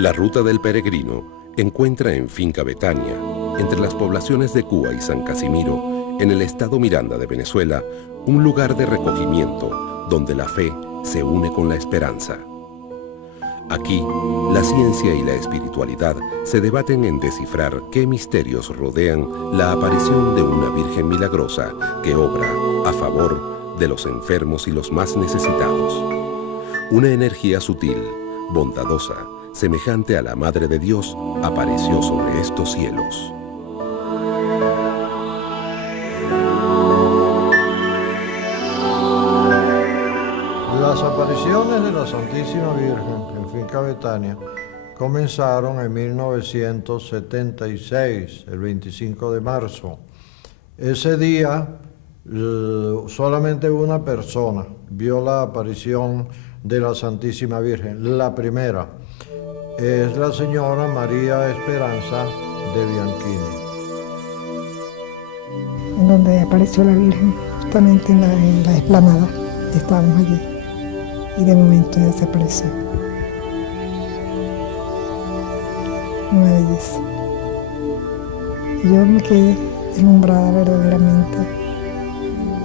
La Ruta del Peregrino encuentra en Finca Betania, entre las poblaciones de Cúa y San Casimiro, en el estado Miranda de Venezuela, un lugar de recogimiento donde la fe se une con la esperanza. Aquí, la ciencia y la espiritualidad se debaten en descifrar qué misterios rodean la aparición de una Virgen milagrosa que obra a favor de los enfermos y los más necesitados. Una energía sutil, bondadosa, semejante a la Madre de Dios, apareció sobre estos cielos. Las apariciones de la Santísima Virgen en Finca Betania comenzaron en 1976, el 25 de marzo. Ese día solamente una persona vio la aparición de la Santísima Virgen, la primera. Es la señora María Esperanza de Bianchini. En donde apareció la Virgen, justamente en la explanada, estábamos allí. Y de momento ya se apareció. Una belleza. Yo me quedé deslumbrada verdaderamente,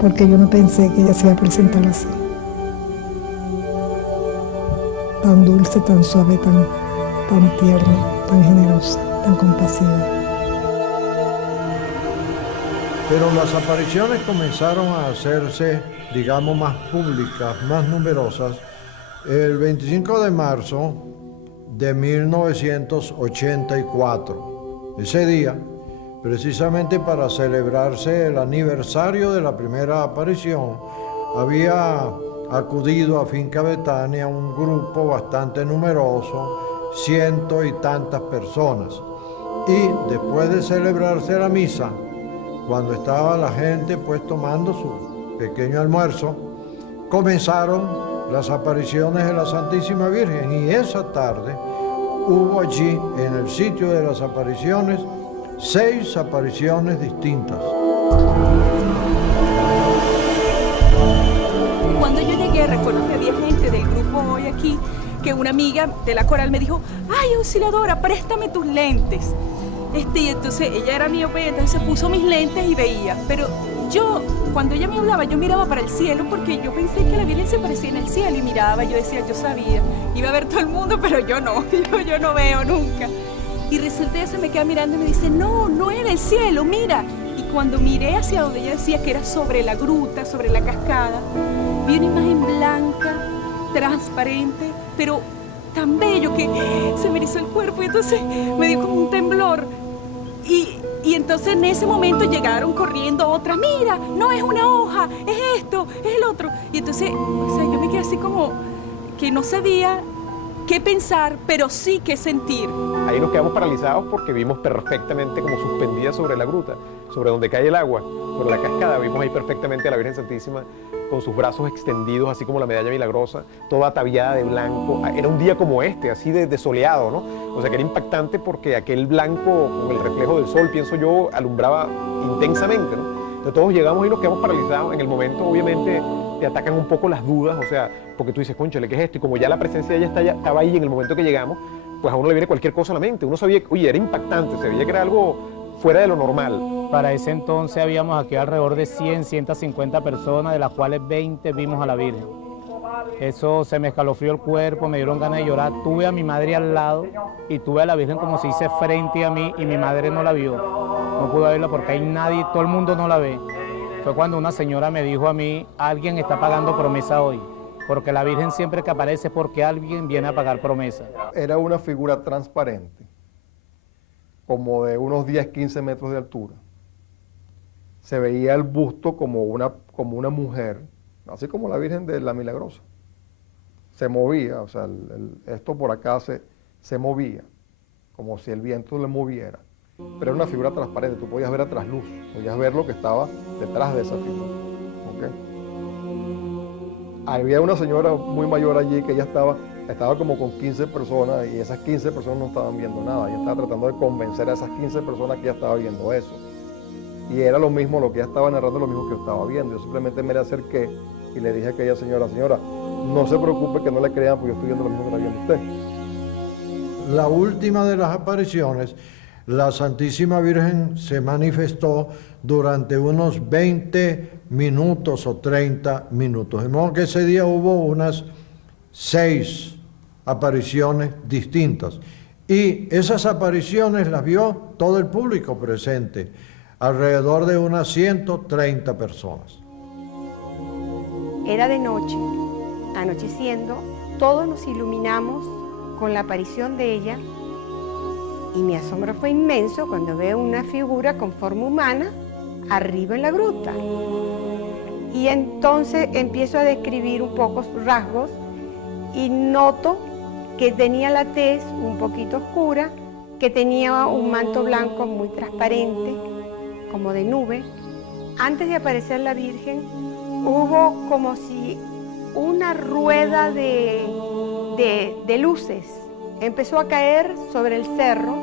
porque yo no pensé que ella se iba a presentar así. Tan dulce, tan suave, tan tierna, tan generosa, tan compasiva. Pero las apariciones comenzaron a hacerse, digamos, más públicas, más numerosas, el 25 de marzo de 1984. Ese día, precisamente para celebrarse el aniversario de la primera aparición, había acudido a Finca Betania un grupo bastante numeroso, 100 y tantas personas. Y después de celebrarse la misa, cuando estaba la gente pues tomando su pequeño almuerzo, comenzaron las apariciones de la Santísima Virgen, y esa tarde hubo allí, en el sitio de las apariciones, 6 apariciones distintas. Cuando yo llegué, recuerdo que había gente del grupo hoy aquí, que una amiga de la coral me dijo: "Ay, Auxiliadora, préstame tus lentes". Y entonces ella era miopía, entonces se puso mis lentes y veía. Pero yo, cuando ella me hablaba, yo miraba para el cielo porque yo pensé que la Virgen se parecía en el cielo y miraba, yo decía, yo sabía, iba a ver todo el mundo, pero yo no, yo no veo nunca. Y resulta que ella se me queda mirando y me dice, no, no era el cielo, mira. Y cuando miré hacia donde ella decía que era sobre la gruta, sobre la cascada, vi una imagen blanca, transparente, pero tan bello que se me erizó el cuerpo y entonces me dio como un temblor. Y entonces en ese momento llegaron corriendo otras, mira, no es una hoja, es esto, es el otro. Y entonces, o sea, yo me quedé así como que no sabía qué pensar, pero sí qué sentir. Ahí nos quedamos paralizados porque vimos perfectamente como suspendida sobre la gruta, sobre donde cae el agua, sobre la cascada, vimos ahí perfectamente a la Virgen Santísima con sus brazos extendidos, así como la medalla milagrosa, toda ataviada de blanco. Era un día como este, así de soleado, ¿no? O sea que era impactante porque aquel blanco, con el reflejo del sol, pienso yo, alumbraba intensamente, ¿no? Entonces todos llegamos y nos quedamos paralizados. En el momento, obviamente, te atacan un poco las dudas, o sea, porque tú dices, cónchale, ¿qué es esto? Y como ya la presencia de ella estaba ahí en el momento que llegamos, pues a uno le viene cualquier cosa a la mente. Uno sabía, oye, era impactante, se veía que era algo fuera de lo normal. Para ese entonces habíamos aquí alrededor de 100, 150 personas, de las cuales 20 vimos a la Virgen. Eso se me escalofrió el cuerpo, me dieron ganas de llorar. Tuve a mi madre al lado y tuve a la Virgen como se dice frente a mí y mi madre no la vio. No pudo verla porque hay nadie, todo el mundo no la ve. Fue cuando una señora me dijo a mí, alguien está pagando promesa hoy, porque la Virgen siempre que aparece es porque alguien viene a pagar promesa. Era una figura transparente, como de unos 10, 15 metros de altura. Se veía el busto como una mujer, así como la Virgen de la Milagrosa. Se movía, o sea, esto por acá se movía, como si el viento le moviera. Pero era una figura transparente, tú podías ver a trasluz, podías ver lo que estaba detrás de esa figura. ¿Okay? Había una señora muy mayor allí que ella estaba como con 15 personas y esas 15 personas no estaban viendo nada. Ella estaba tratando de convencer a esas 15 personas que ella estaba viendo eso. Y era lo mismo, lo que ella estaba narrando, lo mismo que yo estaba viendo. Yo simplemente me le acerqué y le dije a aquella señora, no se preocupe que no le crean porque yo estoy viendo lo mismo que está viendo usted. la última de las apariciones, la Santísima Virgen se manifestó durante unos 20 minutos o 30 minutos. De modo que ese día hubo unas 6 apariciones distintas. Y esas apariciones las vio todo el público presente, alrededor de unas 130 personas. Era de noche, anocheciendo, todos nos iluminamos con la aparición de ella y mi asombro fue inmenso cuando veo una figura con forma humana arriba en la gruta. Y entonces empiezo a describir un poco sus rasgos y noto que tenía la tez un poquito oscura, que tenía un manto blanco muy transparente, como de nube. Antes de aparecer la Virgen, hubo como si una rueda de luces. Empezó a caer sobre el cerro,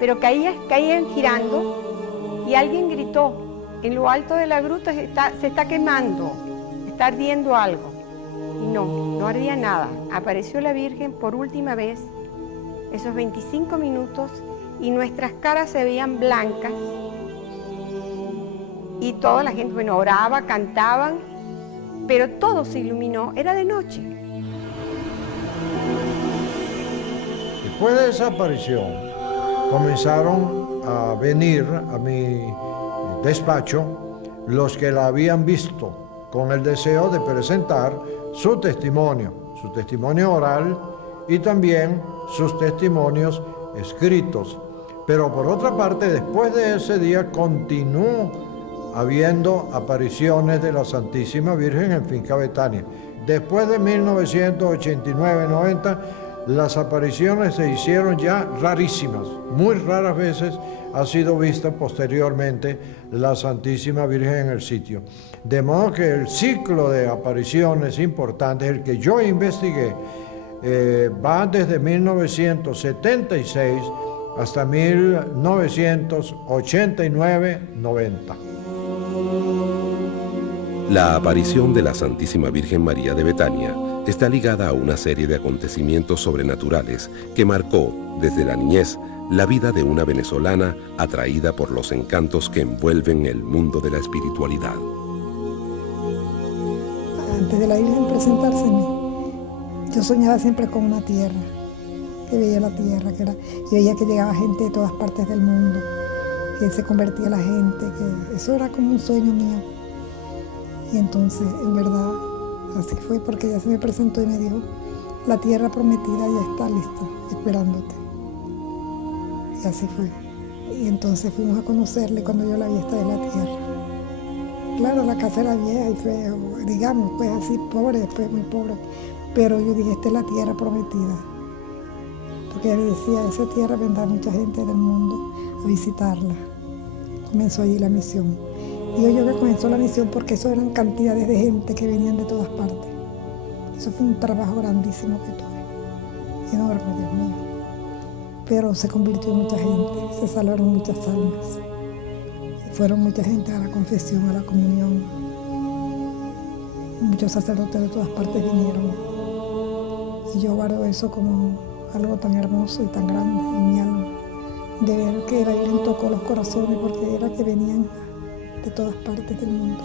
pero caían girando y alguien gritó, en lo alto de la gruta se está quemando, está ardiendo algo. Y no ardía nada. Apareció la Virgen por última vez, esos 25 minutos, y nuestras caras se veían blancas. Y toda la gente, bueno, oraba, cantaban, pero todo se iluminó, era de noche. Después de esa aparición, comenzaron a venir a mi despacho los que la habían visto con el deseo de presentar su testimonio oral y también sus testimonios escritos. Pero por otra parte, después de ese día continuó habiendo apariciones de la Santísima Virgen en Finca Betania. Después de 1989-90, las apariciones se hicieron ya rarísimas. Muy raras veces ha sido vista posteriormente la Santísima Virgen en el sitio. De modo que el ciclo de apariciones importantes, el que yo investigué, va desde 1976 hasta 1989-90. La aparición de la Santísima Virgen María de Betania está ligada a una serie de acontecimientos sobrenaturales que marcó, desde la niñez, la vida de una venezolana atraída por los encantos que envuelven el mundo de la espiritualidad. Antes de la Virgen presentárseme, yo soñaba siempre con una tierra, que veía la tierra, y veía que llegaba gente de todas partes del mundo, que se convertía la gente, que eso era como un sueño mío. Y entonces, en verdad, así fue, porque ella se me presentó y me dijo, la tierra prometida ya está lista, esperándote. Y así fue. Y entonces fuimos a conocerle cuando yo la vi, esta de la tierra. Claro, la casa era vieja y fea, digamos, pues así, pobre, pues muy pobre. Pero yo dije, esta es la tierra prometida. Porque ella decía, esa tierra vendrá mucha gente del mundo a visitarla. Comenzó allí la misión. Digo yo que comenzó la misión porque eso eran cantidades de gente que venían de todas partes. Eso fue un trabajo grandísimo que tuve, enorme, Dios mío. Pero se convirtió en mucha gente, se salvaron muchas almas. Fueron mucha gente a la confesión, a la comunión. Muchos sacerdotes de todas partes vinieron. Y yo guardo eso como algo tan hermoso y tan grande en mi alma. De ver que la Virgen tocó los corazones porque era que venían de todas partes del mundo.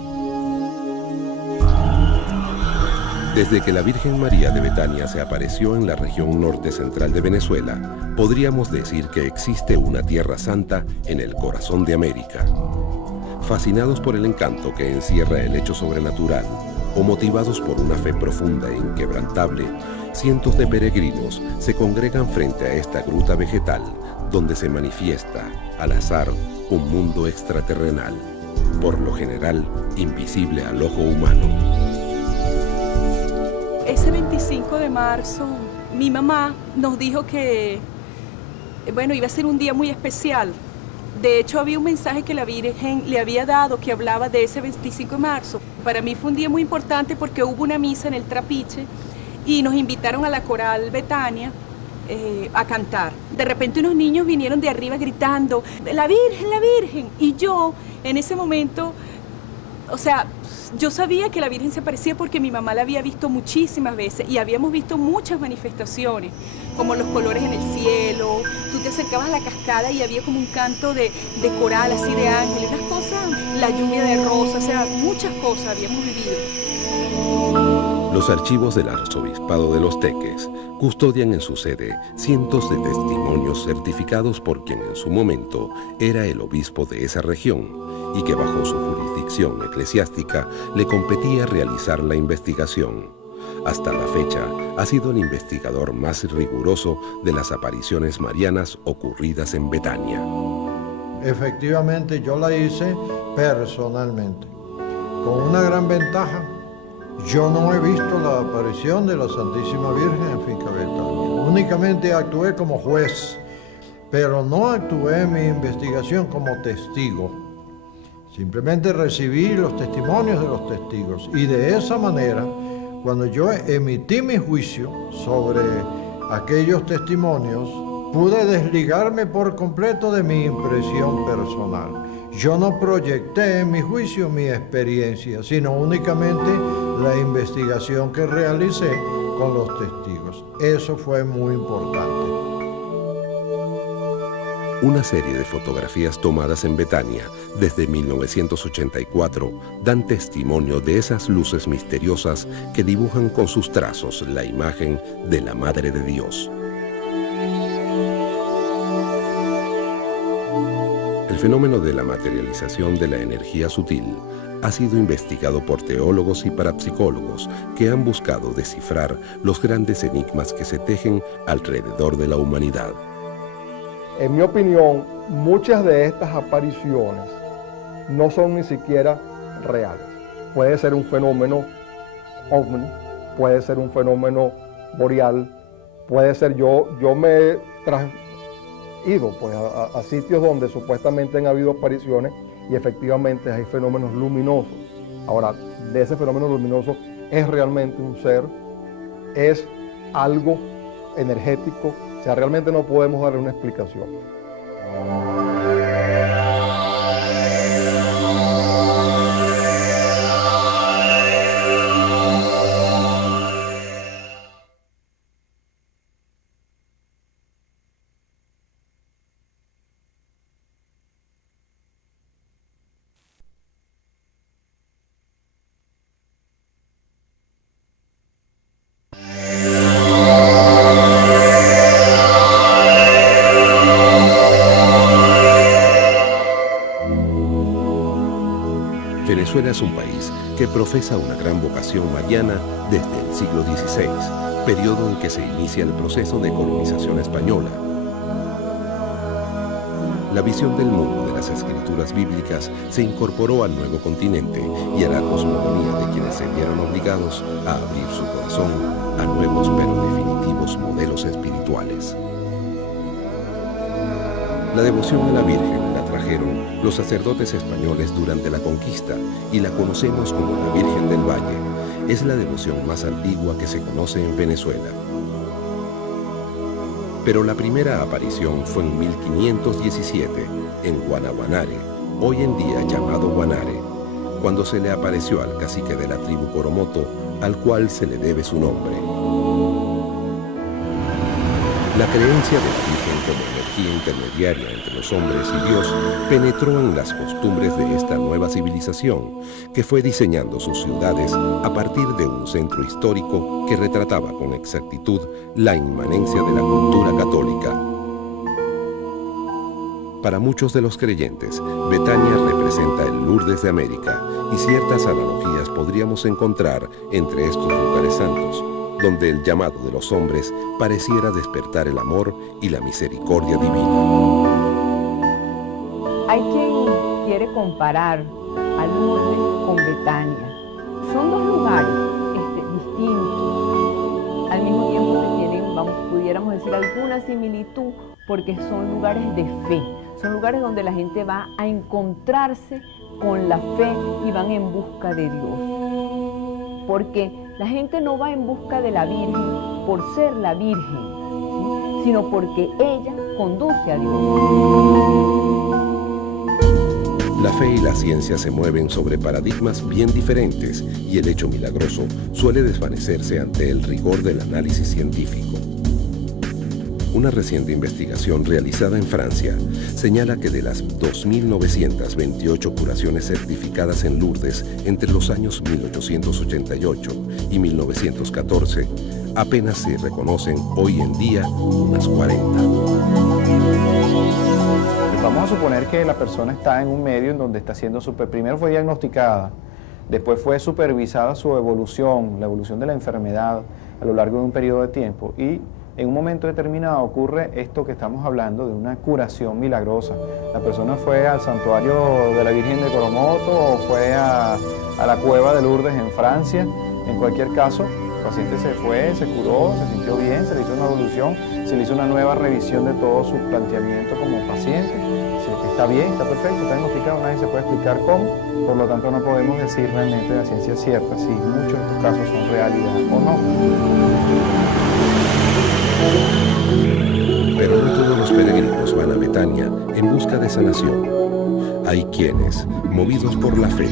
Desde que la Virgen María de Betania se apareció en la región norte central de Venezuela, podríamos decir que existe una tierra santa en el corazón de América. Fascinados por el encanto que encierra el hecho sobrenatural, o motivados por una fe profunda e inquebrantable, cientos de peregrinos se congregan frente a esta gruta vegetal, donde se manifiesta, al azar, un mundo extraterrenal, por lo general invisible al ojo humano. Ese 25 de marzo, mi mamá nos dijo que, bueno, iba a ser un día muy especial. De hecho, había un mensaje que la Virgen le había dado que hablaba de ese 25 de marzo. Para mí fue un día muy importante porque hubo una misa en el Trapiche y nos invitaron a la coral Betania a cantar. De repente unos niños vinieron de arriba gritando, ¡La Virgen, la Virgen! Y yo, en ese momento, o sea, yo sabía que la Virgen se aparecía porque mi mamá la había visto muchísimas veces y habíamos visto muchas manifestaciones, como los colores en el cielo, tú te acercabas a la cascada y había como un canto de coral, así de ángeles, unas cosas, la lluvia de rosas, o sea, muchas cosas habíamos vivido. Los archivos del Arzobispado de Los Teques custodian en su sede cientos de testimonios certificados por quien en su momento era el obispo de esa región y que bajo su jurisdicción eclesiástica le competía realizar la investigación. Hasta la fecha ha sido el investigador más riguroso de las apariciones marianas ocurridas en Betania. Efectivamente, yo la hice personalmente, con una gran ventaja. Yo no he visto la aparición de la Santísima Virgen en Finca Betania. Únicamente actué como juez, pero no actué en mi investigación como testigo. Simplemente recibí los testimonios de los testigos y de esa manera, cuando yo emití mi juicio sobre aquellos testimonios, pude desligarme por completo de mi impresión personal. Yo no proyecté en mi juicio mi experiencia, sino únicamente la investigación que realicé con los testigos. Eso fue muy importante. Una serie de fotografías tomadas en Betania desde 1984 dan testimonio de esas luces misteriosas que dibujan con sus trazos la imagen de la Madre de Dios. El fenómeno de la materialización de la energía sutil ha sido investigado por teólogos y parapsicólogos que han buscado descifrar los grandes enigmas que se tejen alrededor de la humanidad. En mi opinión, muchas de estas apariciones no son ni siquiera reales. Puede ser un fenómeno ovni, puede ser un fenómeno boreal, puede ser yo me he ido pues, a sitios donde supuestamente han habido apariciones y efectivamente hay fenómenos luminosos. Ahora, de ese fenómeno luminoso, ¿es realmente un ser? ¿Es algo energético? O sea, realmente no podemos darle una explicación. Venezuela es un país que profesa una gran vocación mariana desde el siglo XVI, periodo en que se inicia el proceso de colonización española. La visión del mundo de las escrituras bíblicas se incorporó al nuevo continente y a la cosmogonía de quienes se vieron obligados a abrir su corazón a nuevos pero definitivos modelos espirituales. La devoción a la Virgen la trajeron los sacerdotes españoles durante la conquista y la conocemos como la Virgen del Valle. Es la devoción más antigua que se conoce en Venezuela. Pero la primera aparición fue en 1517, en Guanaguanare, hoy en día llamado Guanare, cuando se le apareció al cacique de la tribu Coromoto, al cual se le debe su nombre. La creencia de la Virgen como energía intermediaria entre los hombres y Dios penetró en las costumbres de esta nueva civilización, que fue diseñando sus ciudades a partir de un centro histórico que retrataba con exactitud la inmanencia de la cultura católica. Para muchos de los creyentes, Betania representa el Lourdes de América, y ciertas analogías podríamos encontrar entre estos lugares santos, donde el llamado de los hombres pareciera despertar el amor y la misericordia divina. Hay quien quiere comparar a Lourdes con Betania. Son dos lugares distintos. Al mismo tiempo que tienen, pudiéramos decir, alguna similitud, porque son lugares de fe. Son lugares donde la gente va a encontrarse con la fe y van en busca de Dios. Porque la gente no va en busca de la Virgen por ser la Virgen, ¿sí?, sino porque ella conduce a Dios. La fe y la ciencia se mueven sobre paradigmas bien diferentes y el hecho milagroso suele desvanecerse ante el rigor del análisis científico. Una reciente investigación realizada en Francia señala que de las 2.928 curaciones certificadas en Lourdes entre los años 1888 y 1914, apenas se reconocen hoy en día unas 40. Vamos a suponer que la persona está en un medio en donde está siendo primero fue diagnosticada, después fue supervisada su evolución, la evolución de la enfermedad a lo largo de un periodo de tiempo, y en un momento determinado ocurre esto que estamos hablando de una curación milagrosa. La persona fue al santuario de la Virgen de Coromoto o fue a la cueva de Lourdes en Francia. En cualquier caso, el paciente se fue, se curó, se sintió bien, se le hizo una evolución, se le hizo una nueva revisión de todo su planteamiento como paciente. Está bien, está perfecto, está diagnosticado, nadie se puede explicar cómo, por lo tanto no podemos decir realmente la ciencia cierta si muchos de estos casos son realidad o no. Pero no todos los peregrinos van a Betania en busca de sanación. Hay quienes, movidos por la fe,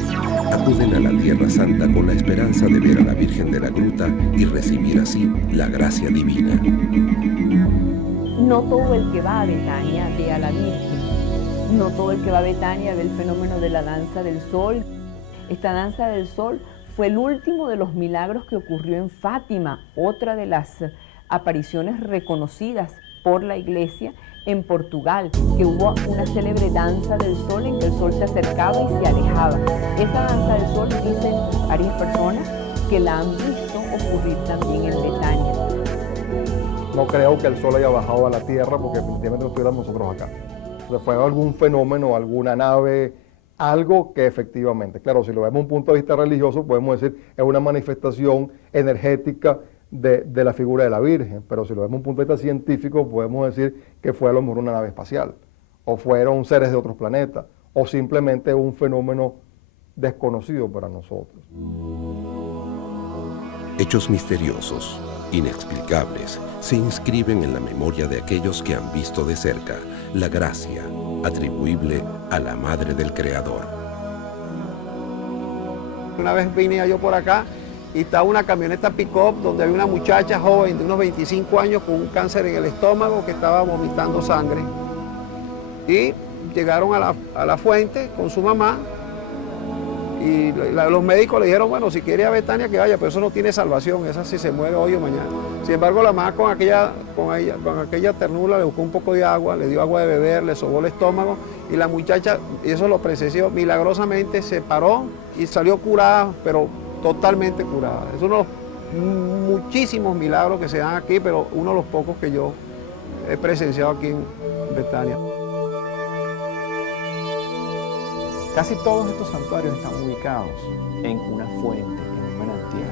acuden a la Tierra Santa con la esperanza de ver a la Virgen de la Gruta y recibir así la gracia divina. No todo el que va a Betania ve a la Virgen. No todo el que va a Betania ve el fenómeno de la danza del sol. Esta danza del sol fue el último de los milagros que ocurrió en Fátima, otra de las apariciones reconocidas por la Iglesia en Portugal, que hubo una célebre danza del sol en que el sol se acercaba y se alejaba. Esa danza del sol, dicen varias personas que la han visto ocurrir también en Betania. No creo que el sol haya bajado a la tierra porque definitivamente no estuviéramos nosotros acá. O sea, fue algún fenómeno, alguna nave, algo que efectivamente, claro, si lo vemos desde un punto de vista religioso, podemos decir es una manifestación energética de la figura de la Virgen, pero si lo vemos desde un punto de vista científico, podemos decir que fue a lo mejor una nave espacial, o fueron seres de otros planetas, o simplemente un fenómeno desconocido para nosotros. Hechos misteriosos, inexplicables, se inscriben en la memoria de aquellos que han visto de cerca la gracia atribuible a la Madre del Creador. Una vez vine yo por acá y estaba una camioneta pick-up donde había una muchacha joven de unos 25 años con un cáncer en el estómago que estaba vomitando sangre. Y llegaron a la fuente con su mamá y los médicos le dijeron, bueno, si quiere a Betania que vaya, pero eso no tiene salvación, esa sí se muere hoy o mañana. Sin embargo, la mamá con aquella ternura le buscó un poco de agua, le dio agua de beber, le sobó el estómago y la muchacha, y eso lo presenció, milagrosamente se paró y salió curada, pero totalmente curada. Es uno de los muchísimos milagros que se dan aquí, pero uno de los pocos que yo he presenciado aquí en Betania. Casi todos estos santuarios están ubicados en una fuente, en un manantial.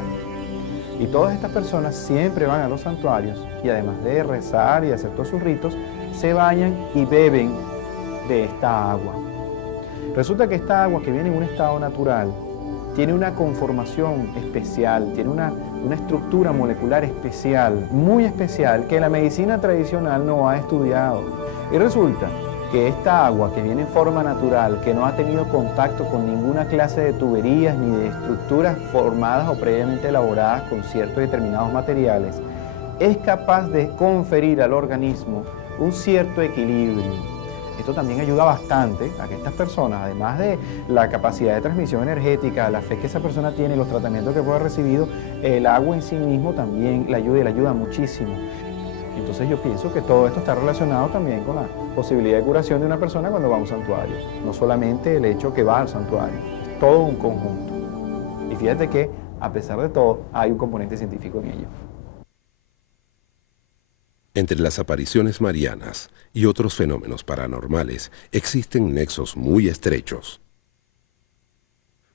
Y todas estas personas siempre van a los santuarios y además de rezar y hacer todos sus ritos, se bañan y beben de esta agua. Resulta que esta agua que viene en un estado natural tiene una conformación especial, tiene una estructura molecular especial, muy especial, que la medicina tradicional no ha estudiado. Y resulta que esta agua que viene en forma natural, que no ha tenido contacto con ninguna clase de tuberías ni de estructuras formadas o previamente elaboradas con ciertos determinados materiales, es capaz de conferir al organismo un cierto equilibrio. Esto también ayuda bastante a que estas personas, además de la capacidad de transmisión energética, la fe que esa persona tiene y los tratamientos que puede haber recibido, el agua en sí mismo también le ayuda y le ayuda muchísimo. Entonces yo pienso que todo esto está relacionado también con la posibilidad de curación de una persona cuando va a un santuario. No solamente el hecho que va al santuario, es todo un conjunto. Y fíjate que, a pesar de todo, hay un componente científico en ello. Entre las apariciones marianas y otros fenómenos paranormales existen nexos muy estrechos.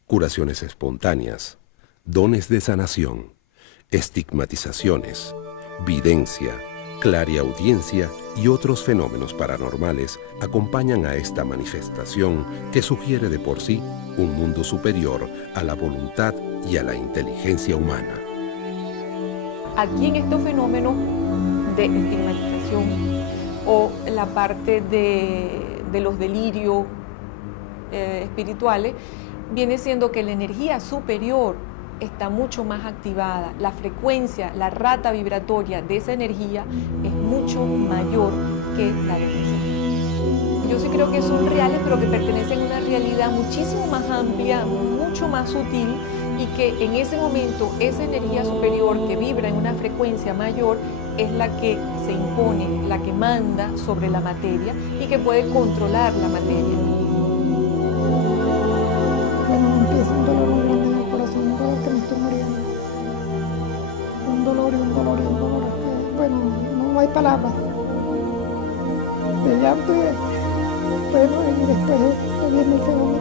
Curaciones espontáneas, dones de sanación, estigmatizaciones, videncia, clariaudiencia y otros fenómenos paranormales acompañan a esta manifestación que sugiere de por sí un mundo superior a la voluntad y a la inteligencia humana. Aquí en estos fenómenos de estigmatización o la parte de los delirios espirituales, viene siendo que la energía superior está mucho más activada. La frecuencia, la rata vibratoria de esa energía es mucho mayor que la de nosotros. Yo sí creo que son reales, pero que pertenecen a una realidad muchísimo más amplia, mucho más sutil, y que en ese momento esa energía superior que vibra en una frecuencia mayor es la que se impone, la que manda sobre la materia y que puede controlar la materia. Bueno, empieza un dolor muy grande en el corazón, un dolor que me estoy muriendo. Un dolor y un dolor y un dolor. Bueno, no hay palabras. De llanto y después viene el fenómeno.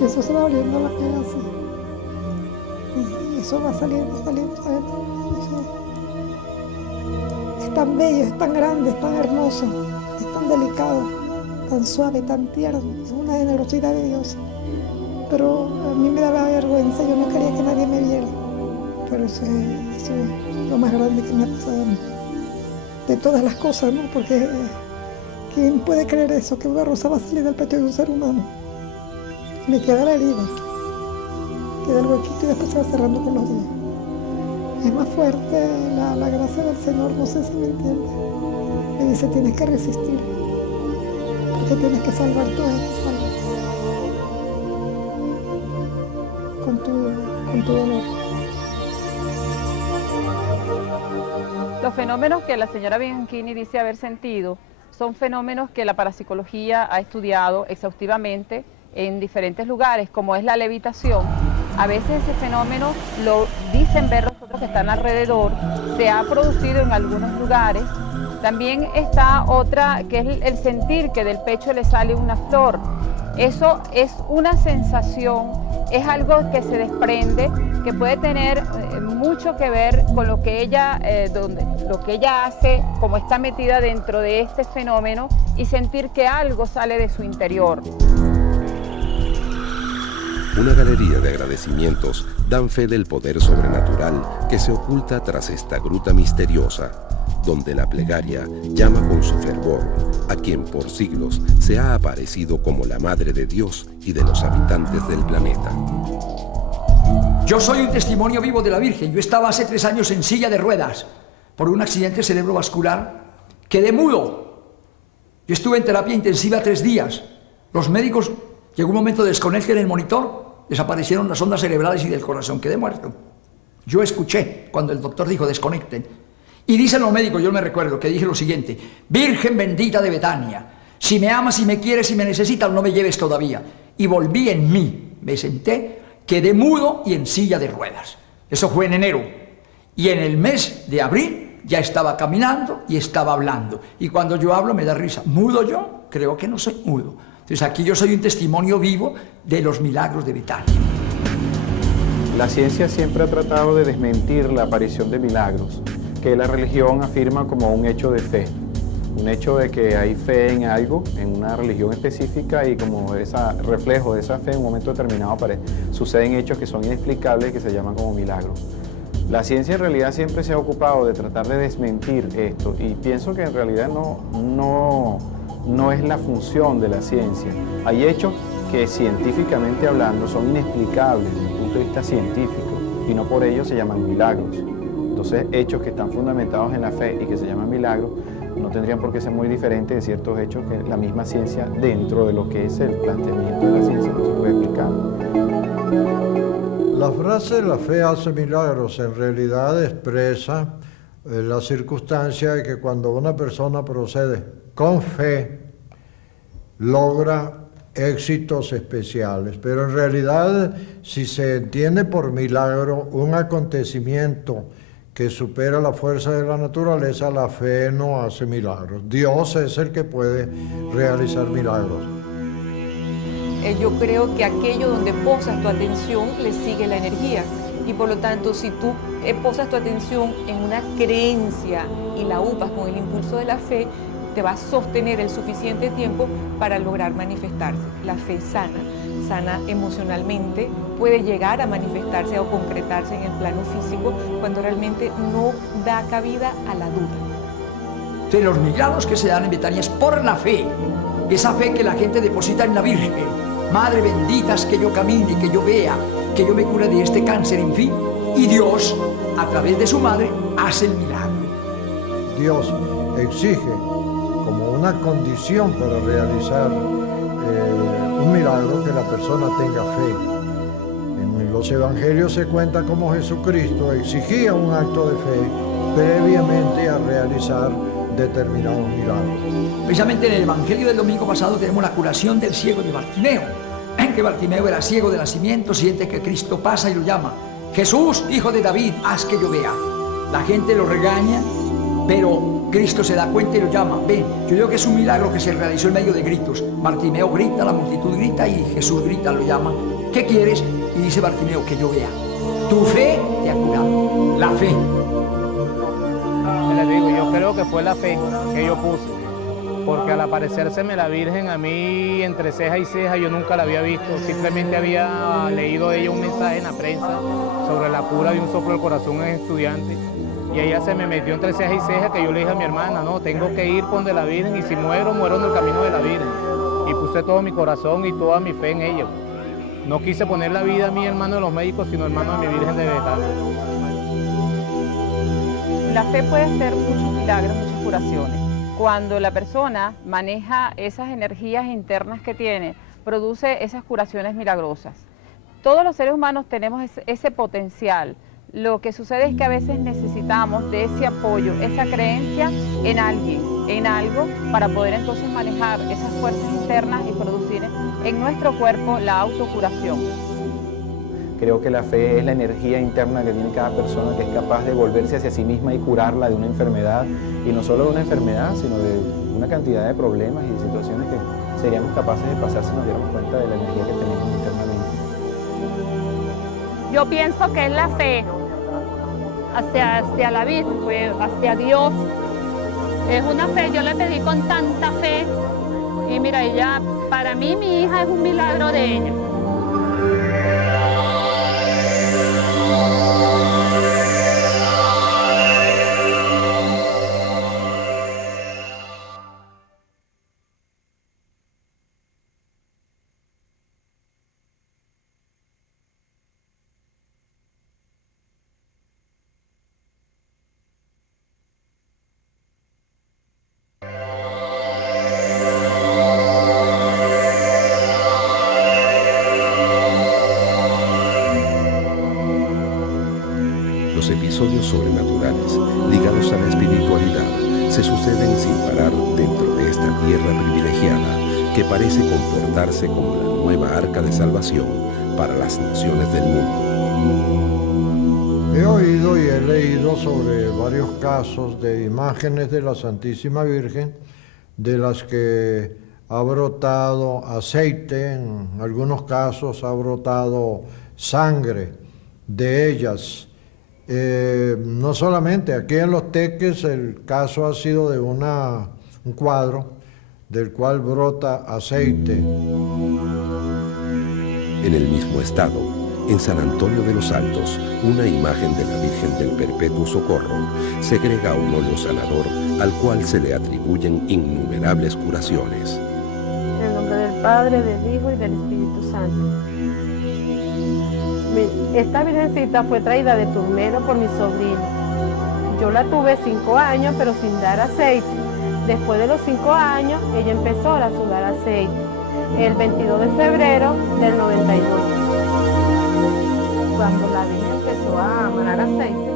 Y eso se va abriendo la piel así. Y eso va saliendo. Es tan bello, es tan grande, es tan hermoso, es tan delicado, tan suave, tan tierno, es una generosidad de Dios. Pero a mí me daba vergüenza, yo no quería que nadie me viera. Pero eso es lo más grande que me ha pasado a mí. De todas las cosas, ¿no? Porque ¿quién puede creer eso? Que una rosa va a salir del pecho de un ser humano. Me queda la herida, queda el huequito y después se va cerrando con los días. Es más fuerte la gracia del Señor, no sé si me entiende. Me dice, tienes que resistir, porque tienes que salvar todo esto, con tu dolor. Los fenómenos que la señora Bianchini dice haber sentido son fenómenos que la parapsicología ha estudiado exhaustivamente en diferentes lugares, como es la levitación. A veces ese fenómeno lo dicen ver los otros que están alrededor, se ha producido en algunos lugares. También está otra, que es el sentir que del pecho le sale una flor. Eso es una sensación, es algo que se desprende, que puede tener mucho que ver con lo que ella hace, como está metida dentro de este fenómeno, y sentir que algo sale de su interior. Una galería de agradecimientos dan fe del poder sobrenatural que se oculta tras esta gruta misteriosa, donde la plegaria llama con su fervor a quien por siglos se ha aparecido como la Madre de Dios y de los habitantes del planeta. Yo soy un testimonio vivo de la Virgen. Yo estaba hace 3 años en silla de ruedas por un accidente cerebrovascular. Quedé mudo. Yo estuve en terapia intensiva 3 días. Los médicos, llegó un momento de desconecten el monitor, desaparecieron las ondas cerebrales y del corazón. Quedé muerto. Yo escuché cuando el doctor dijo desconecten. Y dicen los médicos, yo me recuerdo que dije lo siguiente: Virgen bendita de Betania, si me amas, si me quieres, si me necesitas, no me lleves todavía. Y volví en mí, me senté, quedé mudo y en silla de ruedas. Eso fue en enero. Y en el mes de abril ya estaba caminando y estaba hablando. Y cuando yo hablo me da risa. ¿Mudo yo? Creo que no soy mudo. Entonces aquí yo soy un testimonio vivo de los milagros de Betania. La ciencia siempre ha tratado de desmentir la aparición de milagros, que la religión afirma como un hecho de fe. Un hecho de que hay fe en algo, en una religión específica, y como ese reflejo de esa fe en un momento determinado suceden hechos que son inexplicables, que se llaman como milagros. La ciencia en realidad siempre se ha ocupado de tratar de desmentir esto, y pienso que en realidad no es la función de la ciencia. Hay hechos que científicamente hablando son inexplicables desde el punto de vista científico, y no por ello se llaman milagros. Entonces, hechos que están fundamentados en la fe y que se llaman milagros no tendrían por qué ser muy diferentes de ciertos hechos que la misma ciencia, dentro de lo que es el planteamiento de la ciencia, no se puede explicar. La frase "la fe hace milagros" en realidad expresa la circunstancia de que cuando una persona procede con fe, logra éxitos especiales. Pero en realidad, si se entiende por milagro un acontecimiento que supera la fuerza de la naturaleza, la fe no hace milagros. Dios es el que puede realizar milagros. Yo creo que aquello donde posas tu atención le sigue la energía, y por lo tanto si tú posas tu atención en una creencia y la upas con el impulso de la fe, te va a sostener el suficiente tiempo para lograr manifestarse. La fe sana emocionalmente, puede llegar a manifestarse o concretarse en el plano físico cuando realmente no da cabida a la duda. De los milagros que se dan en Betania es por la fe, esa fe que la gente deposita en la Virgen. Madre bendita es que yo camine, que yo vea, que yo me cure de este cáncer, en fin. Y Dios, a través de su madre, hace el milagro. Dios exige como una condición para realizar un milagro que la persona tenga fe. En los evangelios se cuenta cómo Jesucristo exigía un acto de fe previamente a realizar determinados milagros. Precisamente en el evangelio del domingo pasado tenemos la curación del ciego de Bartimeo, en que Bartimeo era ciego de nacimiento, siente que Cristo pasa y lo llama: Jesús, hijo de David, haz que yo vea. La gente lo regaña, pero Cristo se da cuenta y lo llama. Ven, yo digo que es un milagro que se realizó en medio de gritos. Bartimeo grita, la multitud grita y Jesús grita, lo llama. ¿Qué quieres? Y dice Bartimeo: que yo vea. Tu fe te ha curado. La fe. Les digo, yo creo que fue la fe que yo puse, porque al aparecérseme la Virgen a mí entre ceja y ceja yo nunca la había visto, simplemente había leído de ella un mensaje en la prensa sobre la cura de un soplo del corazón en estudiante, y ella se me metió entre ceja y ceja que yo le dije a mi hermana: no, tengo que ir por donde la Virgen, y si muero, muero en el camino de la Virgen. Y puse todo mi corazón y toda mi fe en ella. No quise poner la vida a mi hermano de los médicos, sino hermano de mi Virgen de Betania. La fe puede hacer muchos milagros, muchas curaciones. Cuando la persona maneja esas energías internas que tiene, produce esas curaciones milagrosas. Todos los seres humanos tenemos ese potencial. Lo que sucede es que a veces necesitamos de ese apoyo, esa creencia en alguien, en algo, para poder entonces manejar esas fuerzas internas y producir en nuestro cuerpo la autocuración. Creo que la fe es la energía interna que tiene cada persona, que es capaz de volverse hacia sí misma y curarla de una enfermedad, y no solo de una enfermedad, sino de una cantidad de problemas y de situaciones que seríamos capaces de pasar si nos diéramos cuenta de la energía que tenemos internamente. Yo pienso que es la fe hacia la Virgen, pues, hacia Dios. Es una fe, yo le pedí con tanta fe, y mira, ella, para mí mi hija es un milagro de ella. Los episodios sobrenaturales ligados a la espiritualidad se suceden sin parar dentro de esta tierra privilegiada que parece comportarse como la nueva arca de salvación para las naciones del mundo. He oído y he leído sobre varios casos de imágenes de la Santísima Virgen, de las que ha brotado aceite, en algunos casos ha brotado sangre de ellas. No solamente aquí en Los Teques, el caso ha sido de un cuadro del cual brota aceite. En el mismo estado, en San Antonio de los Altos, una imagen de la Virgen del Perpetuo Socorro segrega un óleo sanador al cual se le atribuyen innumerables curaciones. En el nombre del Padre, del Hijo y del Espíritu Santo. Esta virgencita fue traída de Turmero por mi sobrino. Yo la tuve 5 años, pero sin dar aceite. Después de los 5 años, ella empezó a sudar aceite. El 22 de febrero del 92. Cuando la Virgen empezó a manar aceite,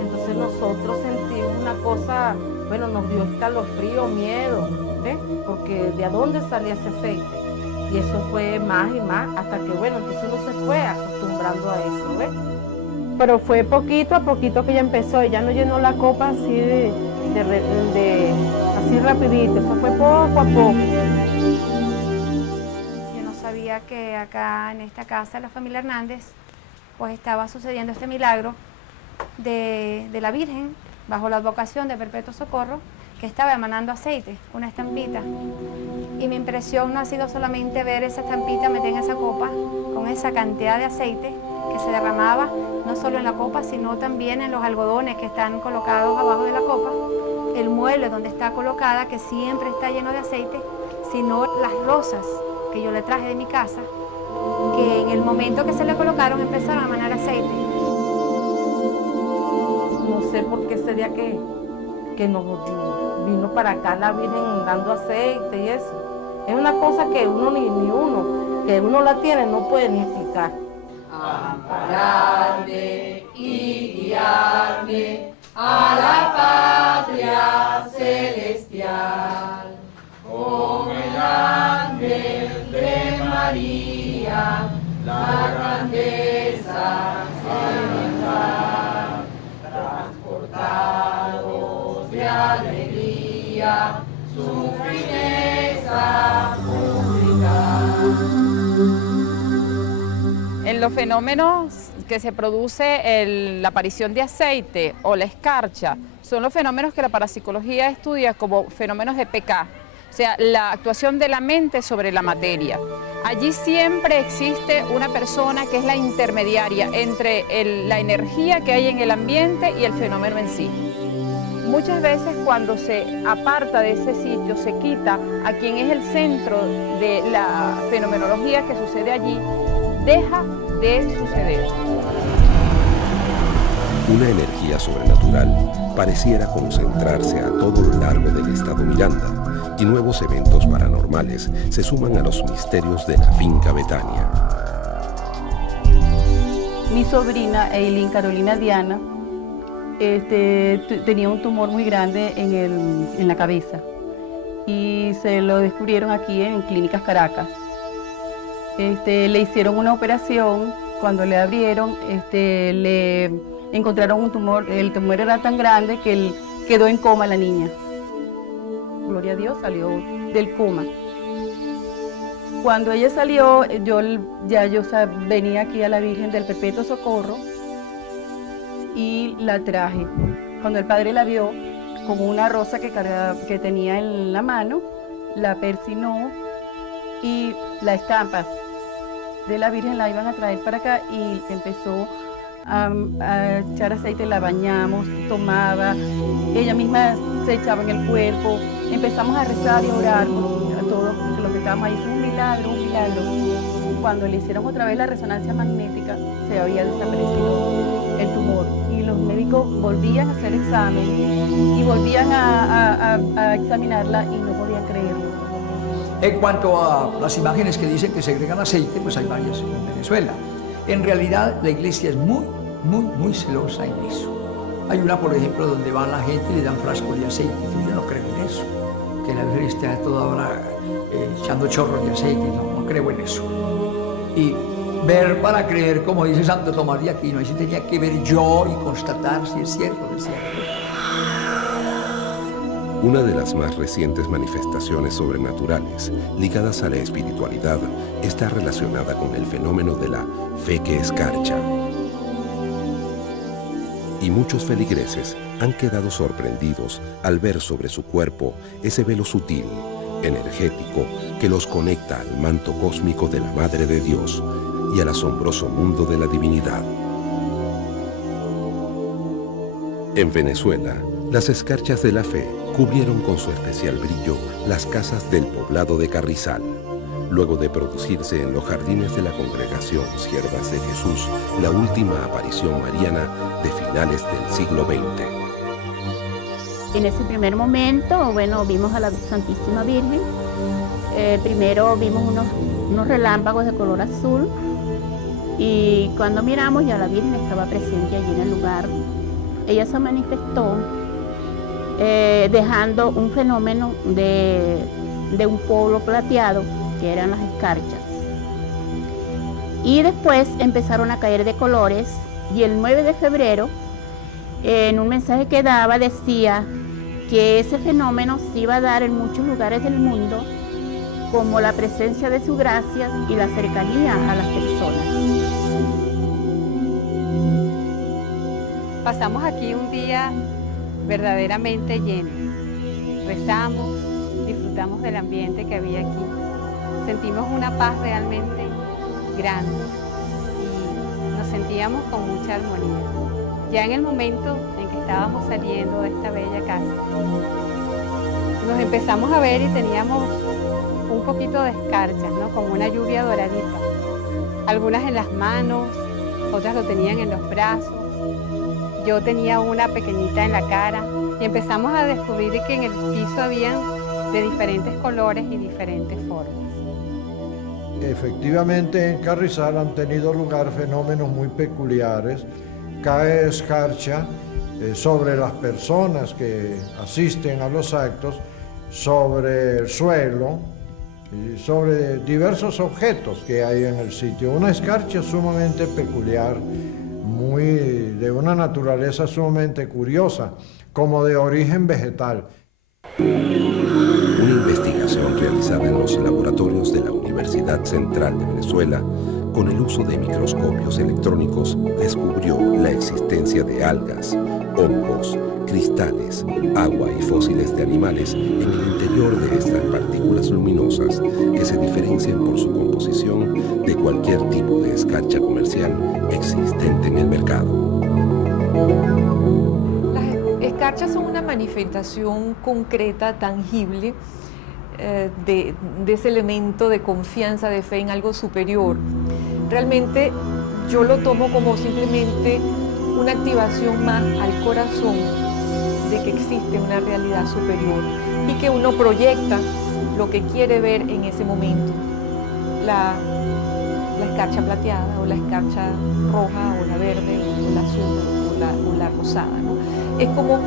entonces nosotros sentimos una cosa, bueno, nos dio escalofrío, miedo, ¿ves? Porque ¿de dónde salía ese aceite? Y eso fue más y más, hasta que, bueno, entonces uno se fue acostumbrando a eso, ¿ves? Pero fue poquito a poquito que ella empezó, ella no llenó la copa así así rapidito, eso fue poco a poco. Yo no sabía que acá en esta casa, la familia Hernández, pues estaba sucediendo este milagro de la Virgen, bajo la advocación de Perpetuo Socorro, que estaba emanando aceite, una estampita. Y mi impresión no ha sido solamente ver esa estampita metida en esa copa, con esa cantidad de aceite que se derramaba, no solo en la copa, sino también en los algodones que están colocados abajo de la copa, el mueble donde está colocada, que siempre está lleno de aceite, sino las rosas que yo le traje de mi casa, que en el momento que se le colocaron empezaron a emanar aceite. No sé por qué sería que nos vino para acá la Virgen dando aceite y eso. Es una cosa que uno que uno la tiene, no puede ni explicar. Ampararme y guiarme a la patria celestial, como el ángel de María, la grandeza celestial, transportados de alegría, su firmeza pública. En los fenómenos que se produce la aparición de aceite o la escarcha, son los fenómenos que la parapsicología estudia como fenómenos de PK, o sea, la actuación de la mente sobre la materia. Allí siempre existe una persona que es la intermediaria entre la energía que hay en el ambiente y el fenómeno en sí. Muchas veces cuando se aparta de ese sitio, se quita a quien es el centro de la fenomenología que sucede allí, deja de suceder. Una energía sobrenatural pareciera concentrarse a todo lo largo del estado Miranda y nuevos eventos paranormales se suman a los misterios de la finca Betania. Mi sobrina, Eileen Carolina Diana, tenía un tumor muy grande en la cabeza y se lo descubrieron aquí en Clínicas Caracas. Le hicieron una operación, cuando le abrieron, le encontraron un tumor, el tumor era tan grande que quedó en coma la niña. Gloria a Dios, salió del coma. Cuando ella salió, yo venía aquí a la Virgen del Perpetuo Socorro y la traje. Cuando el padre la vio, con una rosa que tenía en la mano, la persinó y la estampa de la Virgen la iban a traer para acá y empezó a echar aceite, la bañamos, tomaba, ella misma se echaba en el cuerpo, empezamos a rezar y a orar a todos los que estábamos ahí. Fue un milagro, un milagro. Cuando le hicieron otra vez la resonancia magnética, se había desaparecido el tumor y los médicos volvían a hacer examen y volvían a examinarla y no podían creerlo. En cuanto a las imágenes que dicen que segregan aceite, pues hay varias en Venezuela. En realidad la iglesia es muy celosa en eso. Hay una, por ejemplo, donde va la gente y le dan frascos de aceite. Yo no creo en eso, que la Virgen esté toda hora echando chorros de aceite, no creo en eso. Y ver para creer, como dice Santo Tomás de Aquino, ahí sí tenía que ver yo y constatar si es cierto o no es cierto. Una de las más recientes manifestaciones sobrenaturales ligadas a la espiritualidad está relacionada con el fenómeno de la fe que escarcha. Y muchos feligreses han quedado sorprendidos al ver sobre su cuerpo ese velo sutil, energético, que los conecta al manto cósmico de la Madre de Dios y al asombroso mundo de la divinidad. En Venezuela, las escarchas de la fe cubrieron con su especial brillo las casas del poblado de Carrizal, luego de producirse en los jardines de la congregación Siervas de Jesús la última aparición mariana de finales del siglo XX. En ese primer momento, vimos a la Santísima Virgen. Primero vimos unos relámpagos de color azul y cuando miramos ya la Virgen estaba presente allí en el lugar. Ella se manifestó dejando un fenómeno de un polvo plateado, que eran las escarchas. Y después empezaron a caer de colores y el 9 de febrero, en un mensaje que daba, decía que ese fenómeno se iba a dar en muchos lugares del mundo, como la presencia de su gracia y la cercanía a las personas. Pasamos aquí un día verdaderamente lleno. Rezamos, disfrutamos del ambiente que había aquí. Sentimos una paz realmente grande y nos sentíamos con mucha armonía. Ya en el momento en que estábamos saliendo de esta bella casa, nos empezamos a ver y teníamos un poquito de escarchas, ¿no? Como una lluvia doradita. algunas en las manos, otras lo tenían en los brazos. Yo tenía una pequeñita en la cara y empezamos a descubrir que en el piso habían de diferentes colores y diferentes formas. Efectivamente, en Carrizal han tenido lugar fenómenos muy peculiares. Cae escarcha sobre las personas que asisten a los actos, sobre el suelo y sobre diversos objetos que hay en el sitio. Una escarcha sumamente peculiar, de una naturaleza sumamente curiosa, como de origen vegetal. Una investigación realizada en los laboratorios de la Universidad Central de Venezuela con el uso de microscopios electrónicos descubrió la existencia de algas, hongos, cristales, agua y fósiles de animales en el interior de estas partículas luminosas que se diferencian por su composición de cualquier tipo de escarcha comercial existente en el mercado. Las escarchas son una manifestación concreta, tangible, de ese elemento de confianza, de fe en algo superior. Realmente yo lo tomo como simplemente una activación más al corazón de que existe una realidad superior y que uno proyecta lo que quiere ver en ese momento. La escarcha plateada o la escarcha roja o la verde o la azul o la rosada, ¿no? Es como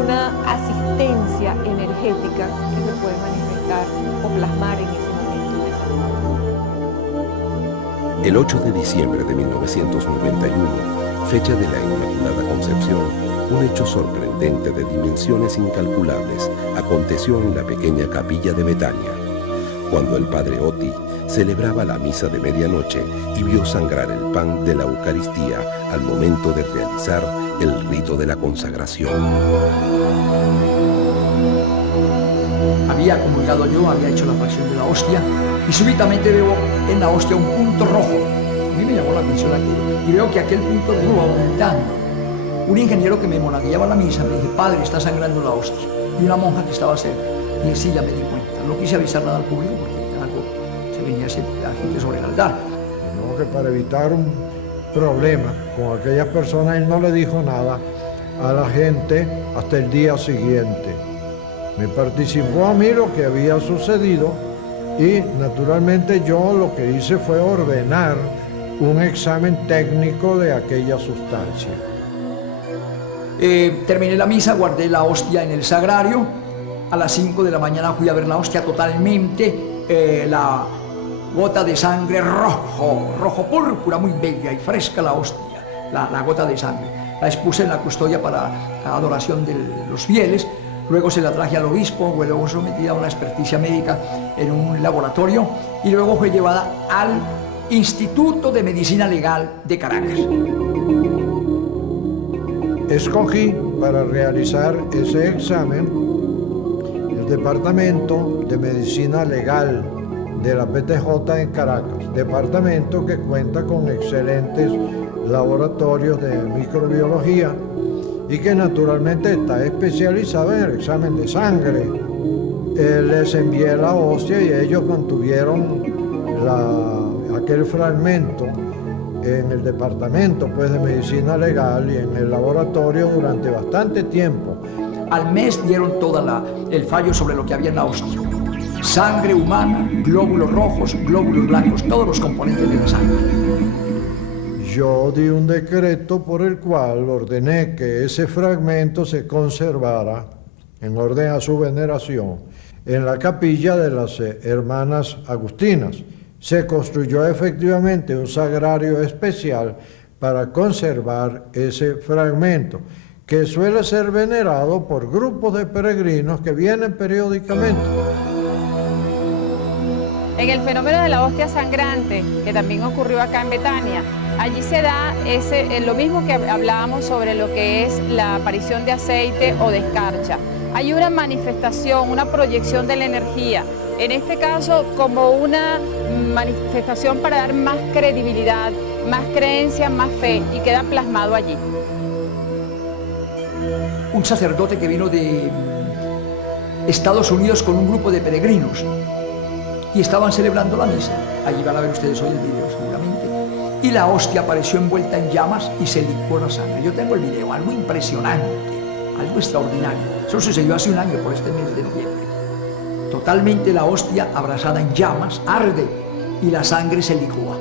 una asistencia energética que se puede manifestar o plasmar en ese momento. El 8 de diciembre de 1991, fecha de la Inmaculada Concepción, un hecho sorprendente de dimensiones incalculables aconteció en la pequeña capilla de Betania, cuando el padre Oti celebraba la misa de medianoche y vio sangrar el pan de la Eucaristía al momento de realizar el rito de la consagración. Había comulgado yo, había hecho la fracción de la hostia y súbitamente veo en la hostia un punto rojo. A mí me llamó la atención aquello y veo que aquel punto rojo aumentando. Un ingeniero que me monagueaba la misa me dice: padre, está sangrando la hostia. Y una monja que estaba cerca. Y así ya me di cuenta. No quise avisar nada al público porque algo se venía a hacer la gente sobre el altar. No, que para evitar un problema con aquellas personas, él no le dijo nada a la gente hasta el día siguiente. Me participó a mí lo que había sucedido y naturalmente yo lo que hice fue ordenar un examen técnico de aquella sustancia. Terminé la misa, guardé la hostia en el sagrario. A las 5 de la mañana fui a ver la hostia totalmente, la gota de sangre rojo púrpura, muy bella y fresca la hostia, la gota de sangre. La expuse en la custodia para la adoración de los fieles. Luego se la traje al obispo, luego sometida a una experticia médica en un laboratorio y luego fue llevada al Instituto de Medicina Legal de Caracas. Escogí para realizar ese examen el Departamento de Medicina Legal de la PTJ en Caracas, departamento que cuenta con excelentes laboratorios de microbiología y que naturalmente está especializado en el examen de sangre. Les envié la hostia y ellos mantuvieron aquel fragmento en el departamento de medicina legal y en el laboratorio durante bastante tiempo. Al mes dieron todo el fallo sobre lo que había en la hostia. Sangre humana, glóbulos rojos, glóbulos blancos, todos los componentes de la sangre. Yo di un decreto por el cual ordené que ese fragmento se conservara, en orden a su veneración, en la capilla de las hermanas agustinas. Se construyó efectivamente un sagrario especial para conservar ese fragmento, que suele ser venerado por grupos de peregrinos que vienen periódicamente. En el fenómeno de la hostia sangrante, que también ocurrió acá en Betania, allí se da lo mismo que hablábamos sobre lo que es la aparición de aceite o de escarcha. Hay una manifestación, una proyección de la energía, en este caso como una manifestación para dar más credibilidad, más creencia, más fe, y queda plasmado allí. Un sacerdote que vino de Estados Unidos con un grupo de peregrinos y estaban celebrando la misa. Allí van a ver ustedes hoy el video seguramente. y la hostia apareció envuelta en llamas y se licuó la sangre. Yo tengo el video, algo impresionante, algo extraordinario. Eso sucedió hace un año por este mes de noviembre. Totalmente la hostia abrasada en llamas, arde y la sangre se licúa.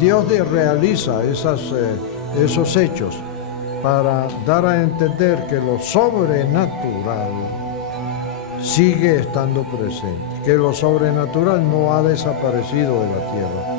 Dios realiza esos hechos para dar a entender que lo sobrenatural sigue estando presente, que lo sobrenatural no ha desaparecido de la tierra.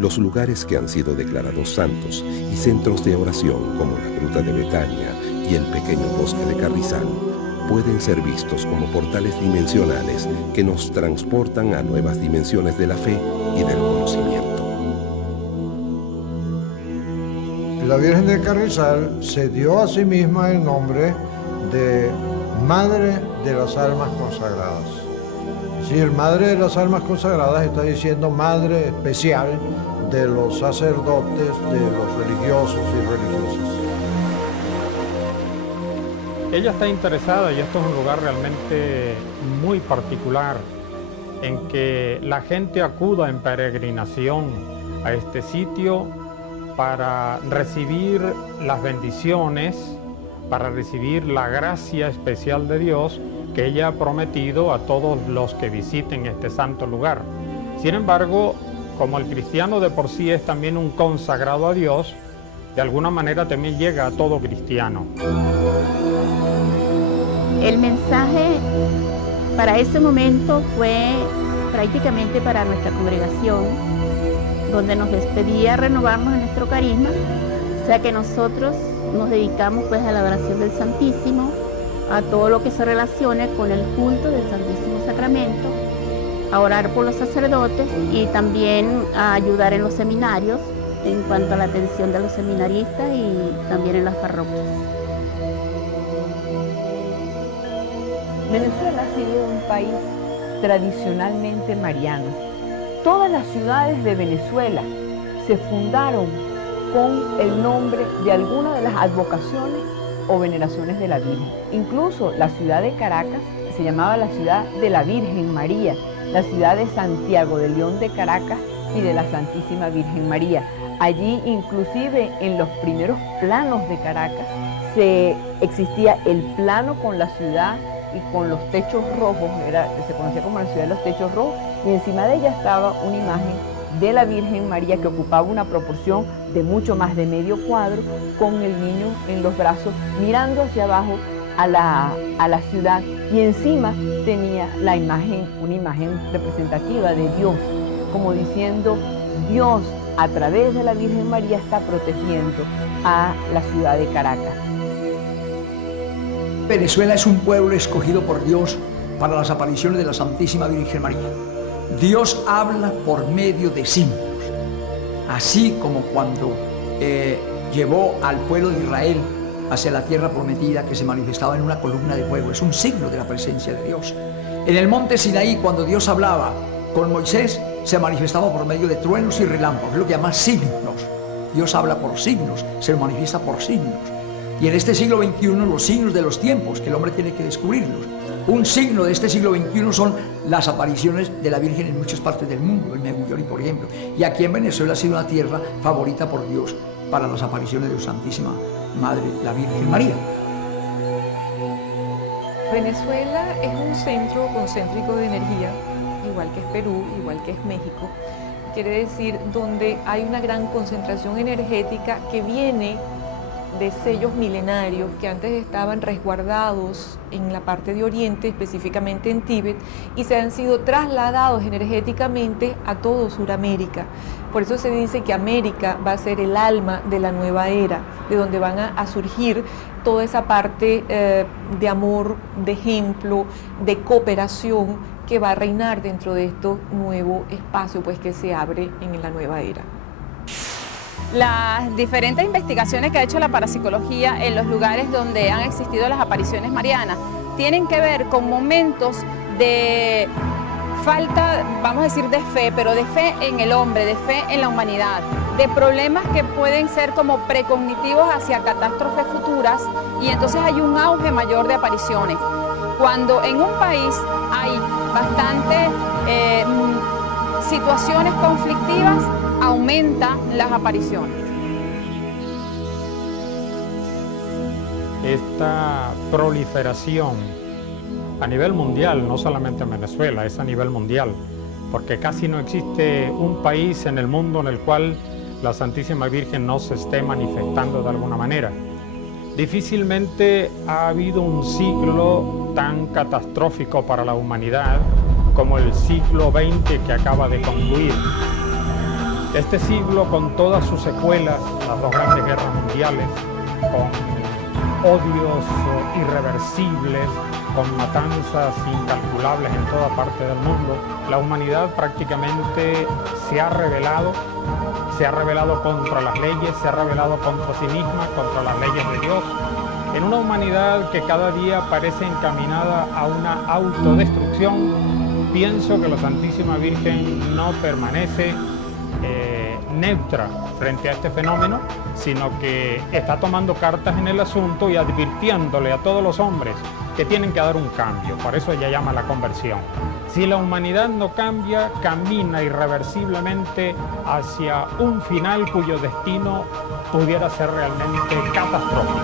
Los lugares que han sido declarados santos y centros de oración como la Gruta de Betania y el pequeño Bosque de Carrizal pueden ser vistos como portales dimensionales que nos transportan a nuevas dimensiones de la fe y del conocimiento. La Virgen de Carrizal se dio a sí misma el nombre de Madre de las Almas Consagradas. Es decir, Madre de las Almas Consagradas está diciendo Madre especial de los sacerdotes, de los religiosos y religiosas. Ella está interesada, y esto es un lugar realmente muy particular, en que la gente acuda en peregrinación a este sitio para recibir las bendiciones, para recibir la gracia especial de Dios que ella ha prometido a todos los que visiten este santo lugar. Sin embargo, como el cristiano de por sí es también un consagrado a Dios, de alguna manera también llega a todo cristiano. El mensaje para ese momento fue prácticamente para nuestra congregación, donde nos despedía renovarnos en nuestro carisma, o sea que nosotros nos dedicamos pues a la adoración del Santísimo, a todo lo que se relacione con el culto del Santísimo Sacramento, a orar por los sacerdotes y también a ayudar en los seminarios en cuanto a la atención de los seminaristas y también en las parroquias. Venezuela ha sido un país tradicionalmente mariano. Todas las ciudades de Venezuela se fundaron con el nombre de alguna de las advocaciones o veneraciones de la Virgen. Incluso la ciudad de Caracas se llamaba la ciudad de la Virgen María, la ciudad de Santiago de León de Caracas y de la Santísima Virgen María. Allí inclusive en los primeros planos de Caracas existía el plano con la ciudad y con los techos rojos, se conocía como la ciudad de los techos rojos, y encima de ella estaba una imagen de la Virgen María que ocupaba una proporción de mucho más de medio cuadro, con el niño en los brazos mirando hacia abajo a la ciudad, y encima tenía la imagen, una imagen representativa de Dios, como diciendo, Dios a través de la Virgen María está protegiendo a la ciudad de Caracas. Venezuela es un pueblo escogido por Dios para las apariciones de la Santísima Virgen María. Dios habla por medio de signos, así como cuando llevó al pueblo de Israel hacia la tierra prometida, que se manifestaba en una columna de fuego. Es un signo de la presencia de Dios. En el monte Sinaí, cuando Dios hablaba con Moisés, se manifestaba por medio de truenos y relámpagos, es lo que llama signos. Dios habla por signos, se manifiesta por signos. Y en este siglo XXI, los signos de los tiempos, que el hombre tiene que descubrirlos. Un signo de este siglo XXI son las apariciones de la Virgen en muchas partes del mundo, en Megullori, por ejemplo. Y aquí en Venezuela ha sido una tierra favorita por Dios para las apariciones de su Santísima Madre, la Virgen María. Venezuela es un centro concéntrico de energía, igual que es Perú, igual que es México. Quiere decir, donde hay una gran concentración energética que viene de sellos milenarios que antes estaban resguardados en la parte de Oriente, específicamente en Tíbet, y se han sido trasladados energéticamente a todo Sudamérica. Por eso se dice que América va a ser el alma de la nueva era, de donde van a surgir toda esa parte de amor, de ejemplo, de cooperación que va a reinar dentro de este nuevo espacio pues, que se abre en la nueva era. Las diferentes investigaciones que ha hecho la parapsicología en los lugares donde han existido las apariciones marianas tienen que ver con momentos de falta, vamos a decir, de fe, pero de fe en el hombre, de fe en la humanidad, de problemas que pueden ser como precognitivos hacia catástrofes futuras, y entonces hay un auge mayor de apariciones. Cuando en un país hay bastantes situaciones conflictivas, aumentan las apariciones. Esta proliferación a nivel mundial, no solamente en Venezuela, es a nivel mundial, porque casi no existe un país en el mundo en el cual la Santísima Virgen no se esté manifestando de alguna manera. Difícilmente ha habido un siglo tan catastrófico para la humanidad como el siglo XX que acaba de concluir. Este siglo, con todas sus secuelas, las dos grandes guerras mundiales, con odios irreversibles, con matanzas incalculables en toda parte del mundo, la humanidad prácticamente se ha rebelado contra las leyes, se ha rebelado contra sí misma, contra las leyes de Dios, en una humanidad que cada día parece encaminada a una autodestrucción. Pienso que la Santísima Virgen no permanece neutra frente a este fenómeno, sino que está tomando cartas en el asunto y advirtiéndole a todos los hombres que tienen que dar un cambio. Por eso ella llama la conversión. Si la humanidad no cambia, camina irreversiblemente hacia un final cuyo destino pudiera ser realmente catastrófico.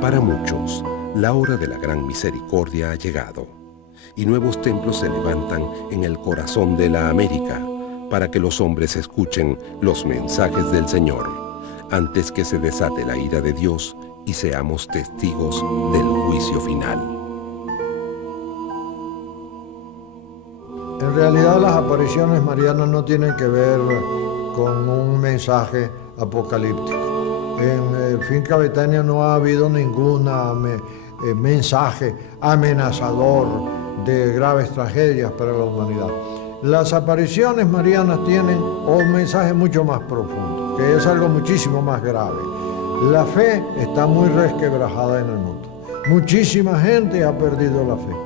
Para muchos, la hora de la gran misericordia ha llegado y nuevos templos se levantan en el corazón de la América para que los hombres escuchen los mensajes del Señor antes que se desate la ira de Dios y seamos testigos del juicio final. En realidad las apariciones marianas no tienen que ver con un mensaje apocalíptico. En Finca Betania no ha habido ningún mensaje amenazador de graves tragedias para la humanidad. Las apariciones marianas tienen un mensaje mucho más profundo, que es algo muchísimo más grave. La fe está muy resquebrajada en el mundo. Muchísima gente ha perdido la fe.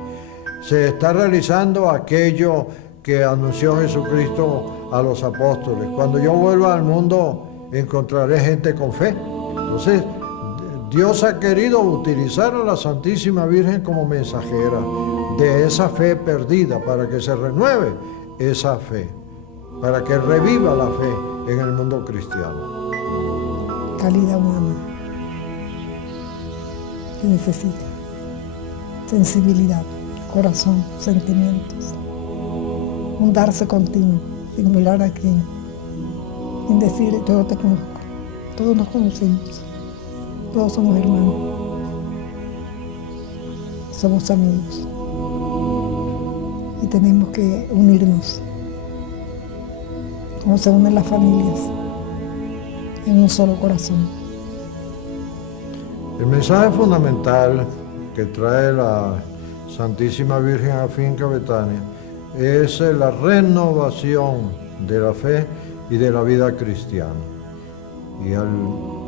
Se está realizando aquello que anunció Jesucristo a los apóstoles. Cuando yo vuelva al mundo, encontraré gente con fe. Entonces, Dios ha querido utilizar a la Santísima Virgen como mensajera de esa fe perdida, para que se renueve esa fe, para que reviva la fe en el mundo cristiano. Calidad humana que necesita, sensibilidad, corazón, sentimientos, un darse continuo, sin mirar a quién, sin decir yo te conozco, todos nos conocemos, todos somos hermanos, somos amigos y tenemos que unirnos, como se unen las familias, en un solo corazón. El mensaje fundamental que trae la Santísima Virgen a Finca Betania es la renovación de la fe y de la vida cristiana. Y al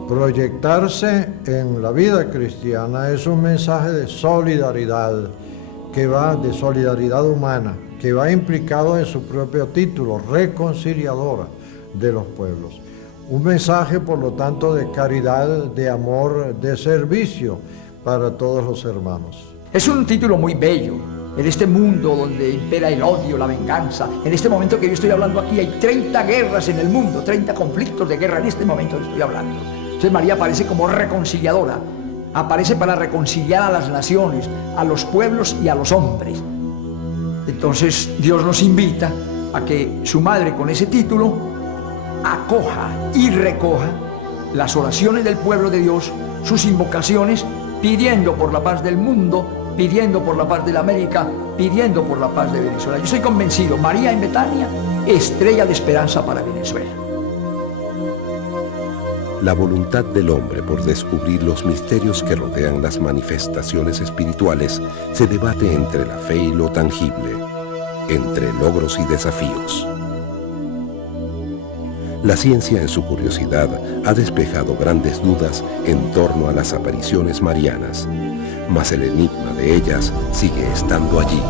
proyectarse en la vida cristiana es un mensaje de solidaridad, que va de solidaridad humana, que va implicado en su propio título, reconciliadora de los pueblos. Un mensaje, por lo tanto, de caridad, de amor, de servicio para todos los hermanos. Es un título muy bello. En este mundo donde impera el odio, la venganza, en este momento que yo estoy hablando aquí hay 30 guerras en el mundo, 30 conflictos de guerra en este momento que estoy hablando. Entonces María aparece como reconciliadora, aparece para reconciliar a las naciones, a los pueblos y a los hombres. Entonces Dios nos invita a que su madre con ese título acoja y recoja las oraciones del pueblo de Dios, sus invocaciones, pidiendo por la paz del mundo, pidiendo por la paz de la América, pidiendo por la paz de Venezuela. Yo estoy convencido, María en Betania, estrella de esperanza para Venezuela. la voluntad del hombre por descubrir los misterios que rodean las manifestaciones espirituales se debate entre la fe y lo tangible, entre logros y desafíos. La ciencia en su curiosidad ha despejado grandes dudas en torno a las apariciones marianas, mas el enigma de ellas sigue estando allí,